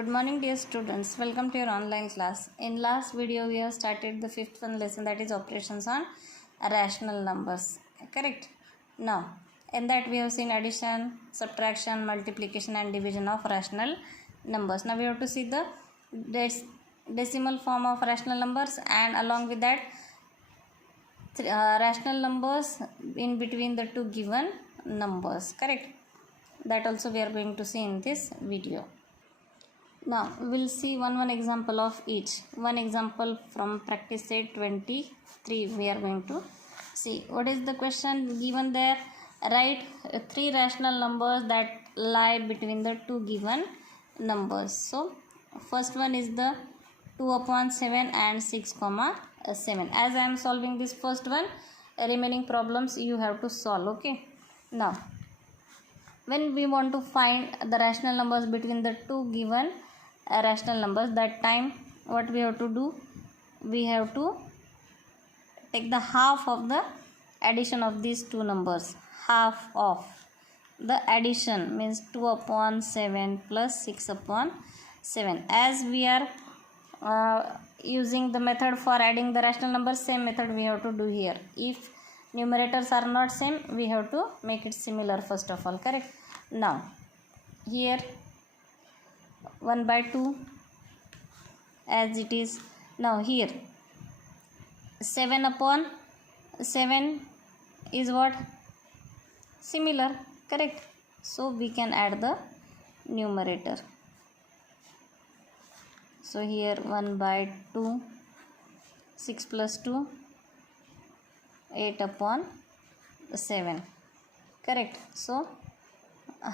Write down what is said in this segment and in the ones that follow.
Good morning dear students, welcome to your online class. In last video we have started the fifth one lesson, that is operations on rational numbers, correct? Now in that we have seen addition, subtraction, multiplication and division of rational numbers. Now we have to see the decimal form of rational numbers and along with that rational numbers in between the two given numbers, correct? That also we are going to see in this video. Now we'll see one example of each. One example from practice set 23 we are going to see. What is the question given there? Write three rational numbers that lie between the two given numbers. So first one is the 2/7 and 6,7. As I am solving this first one, remaining problems you have to solve. Okay, now when we want to find the rational numbers between the two given rational numbers, that time what we have to do, we have to take the half of the addition of these two numbers. Half of the addition means 2/7 plus 6/7. As we are using the method for adding the rational numbers, same method we have to do here. If numerators are not same, we have to make it similar first of all, correct? Now here 1/2 as it is. Now here 7/7 is what? Similar, correct? So we can add the numerator. So here 1/2, 6 plus 2, 8/7, correct? So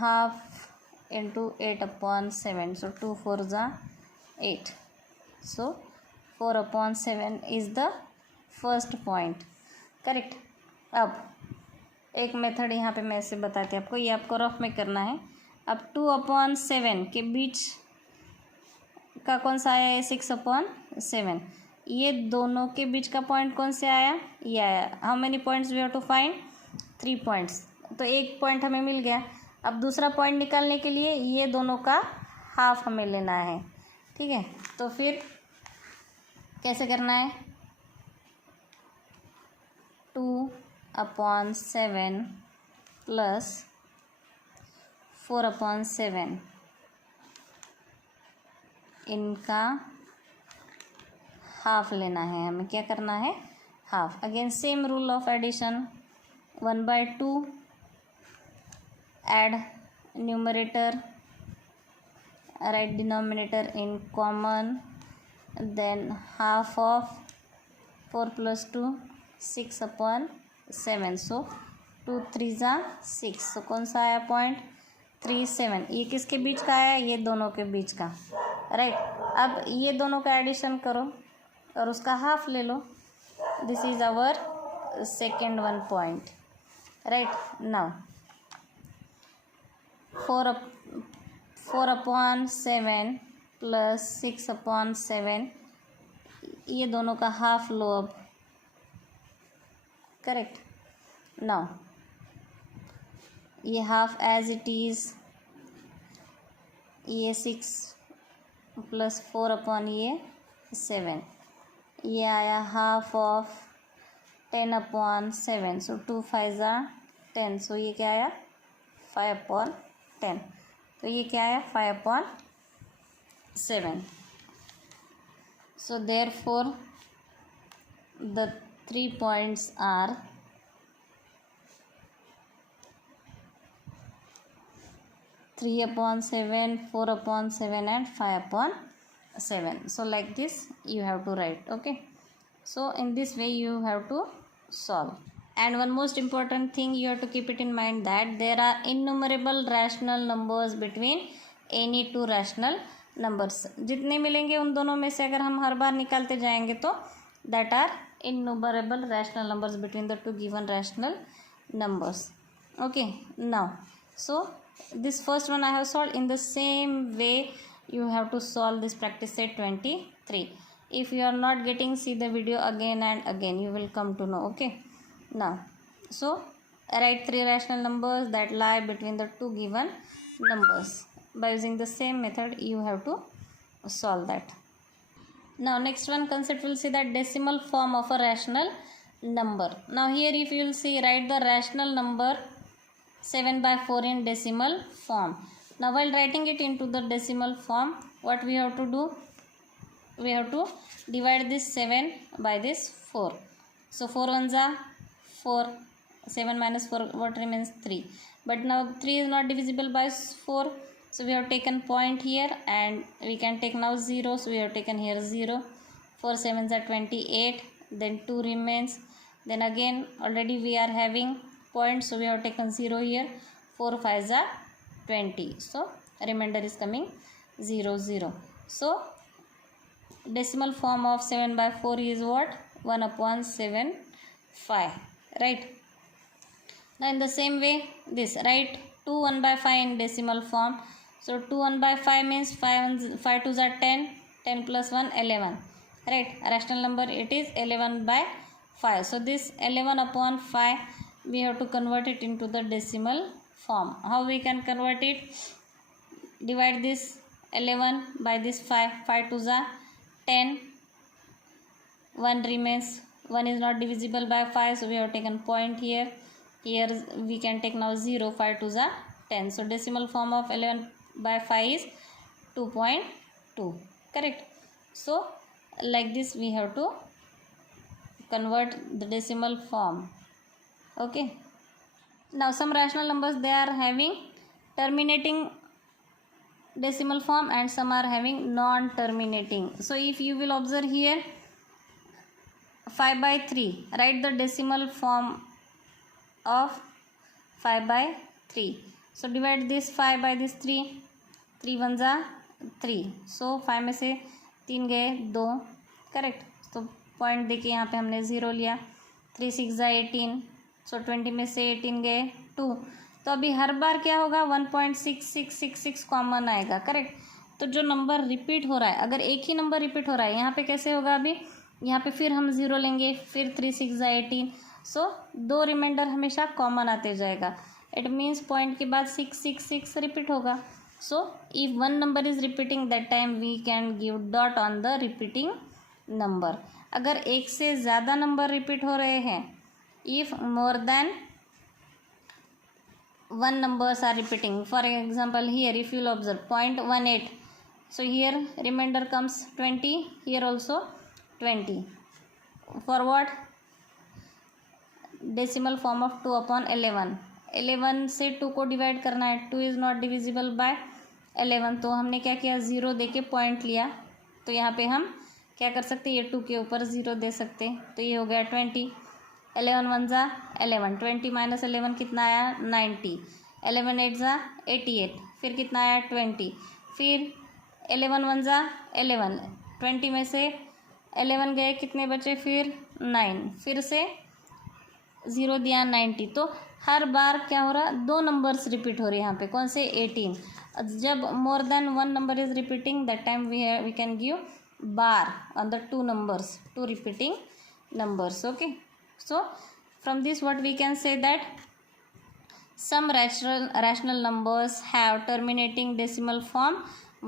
half into 8/7, so 2 4s are 8, so 4/7 is the first point, correct? अब एक method यहाँ पे मैं ऐसे बताती हूँ आपको, ये आपको रफ में करना है. अब 2/7 के बीच का कौन सा आया है? 6/7. ये दोनों के बीच का पॉइंट कौन से आया? ये आया. How many points we have to find? 3 points. तो एक पॉइंट हमें मिल गया. अब दूसरा पॉइंट निकालने के लिए ये दोनों का हाफ हमें लेना है, ठीक है? तो फिर कैसे करना है? 2/7 प्लस 4/7, इनका हाफ लेना है हमें. क्या करना है? Half. Again same rule of addition. 1/2 add numerator, write denominator in common, then half of 4 plus 2, 6/7. so 2 3s are 6. so कौन सा आया पॉइंट? 3 7. ये किसके बीच का आया? ये दोनों के बीच का, राइट? अब ये दोनों का एडिशन करो और उसका हाफ ले लो. This is our second one point, right? Now 4/7 plus 6/7, ये दोनों का हाफ लो अब, करेक्ट? नाउ ये हाफ एज इट इज, ये 6 प्लस 4/7, ये आया half of 10/7. So 2 5s are 10. So ये क्या आया? 5/10. तो ये क्या आया? 5/7. so therefore the 3 points are 3/7, 4/7 and 5/7. so like this you have to write. Okay, so in this way you have to solve. And one most important thing you have to keep it in mind, that there are innumerable rational numbers between any two rational numbers. जितने मिलेंगे उन दोनों में से अगर हम हर बार निकालते जाएंगे तो that are innumerable rational numbers between the two given rational numbers. Okay, now so this first one I have solved. In the same way you have to solve this practice set 23. If you are not getting, see the video again and again, you will come to know. Okay, now so write three rational numbers that lie between the two given numbers. by using the same method you have to solve that. Now next one concept will see that decimal form of a rational number. Now here if you will see, write the rational number 7/4 in decimal form. Now while writing it into the decimal form, what we have to do? We have to divide this 7 by this 4. So 4 ones are 4. 7 minus 4, what remains? 3. But now 3 is not divisible by 4. So we have taken point here, and we can take now 0. So we have taken here 0. 4 7s are 28. Then 2 remains. Then again already we are having point. So we have taken 0 here. 4 5s are 20. So remainder is coming 0 0. So decimal form of 7/4 is what? 1/7 5. Right. Now in the same way, this write 2 1/5 in decimal form. So 2 1/5 means 5 2s are 10. 10 plus 1 11. Right. Rational number it is 11/5. So this 11/5 we have to convert it into the decimal form. How we can convert it? Divide this 11 by this 5. 5 2s are 10. 1 remains. 1 is not divisible by 5, so we have taken point here. Here we can take now 0. 5 2s are 10. So decimal form of 11/5 is 2.2. Correct. So like this we have to convert the decimal form. Okay. Now some rational numbers, they are having terminating decimal form and some are having non-terminating. So if you will observe here, 5/3, write the decimal form of 5/3. So divide this 5 by this 3. 3 1s are 3. So 5 में से 3 गए 2. Correct. तो point देखिए यहाँ पे हमने 0 लिया. 3 6 18. सो 20 में से 18 गए 2. तो अभी हर बार क्या होगा? 1.6666 कॉमन आएगा. करेक्ट. तो जो नंबर रिपीट हो रहा है, अगर एक ही नंबर रिपीट हो रहा है, यहाँ पे कैसे होगा? अभी यहाँ पे फिर हम 0 लेंगे, फिर 3 6 18. सो 2 रिमाइंडर हमेशा कॉमन आते जाएगा. इट मीन्स पॉइंट के बाद 666 रिपीट होगा. So if one number is repeating, that time we can give dot on the repeating number. अगर एक से ज़्यादा नंबर रिपीट हो रहे हैं, if more than one numbers are repeating, for example here if you will observe 0.18, so here remainder comes 20, here also 20. For what? Decimal form of 2/11. 11 से 2 को divide करना है. 2 इज़ नॉट डिविजिबल बाय 11. तो हमने क्या किया? 0 दे के पॉइंट लिया. तो यहाँ पे हम क्या कर सकते? ये 2 के ऊपर 0 दे सकते. तो ये हो गया 20. 11 1s are 11. 20 माइनस 11 कितना आया? 90. 11 8s are 88. फिर कितना आया? 20. फिर 11 1s are 11. 20 में से 11 गए, कितने बचे? फिर 9. फिर से 0 दिया 90. तो हर बार क्या हो रहा? 2 नंबर्स रिपीट हो रहे हैं यहाँ पे. कौन से? 18. जब more than 1 number is repeating, that time we can give bar on the 2 numbers, 2 repeating numbers. Okay. So from this what we can say, that some rational numbers have terminating decimal form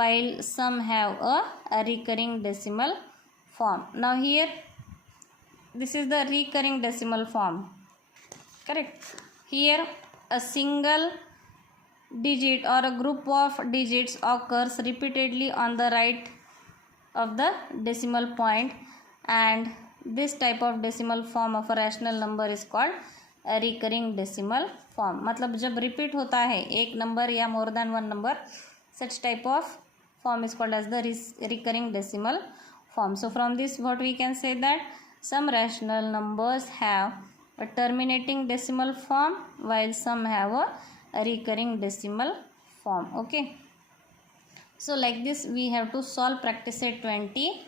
while some have a recurring decimal form. Now here this is the recurring decimal form. Correct. Here a single digit or a group of digits occurs repeatedly on the right of the decimal point, and this type of decimal form of a rational number is called a recurring decimal form. मतलब जब repeat होता है एक number या more than one number, such type of form is called as the recurring decimal form. So from this what we can say, that some rational numbers have a terminating decimal form while some have a recurring decimal form. Okay. So like this we have to solve practice set 24.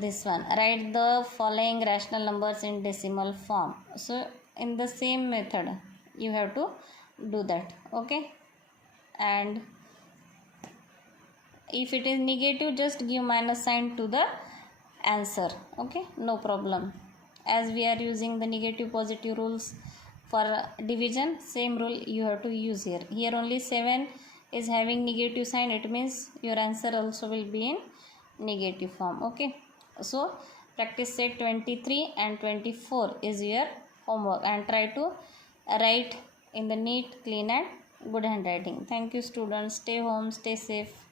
This one, write the following rational numbers in decimal form. So in the same method you have to do that. Okay. And if it is negative, just give minus sign to the answer. Okay, no problem. As we are using the negative positive rules for division, same rule you have to use here. Here only 7 is having negative sign, it means your answer also will be in negative form. Okay, so practice set 23 and 24 is your homework, and try to write in the neat, clean and good handwriting. Thank you students. Stay home, stay safe.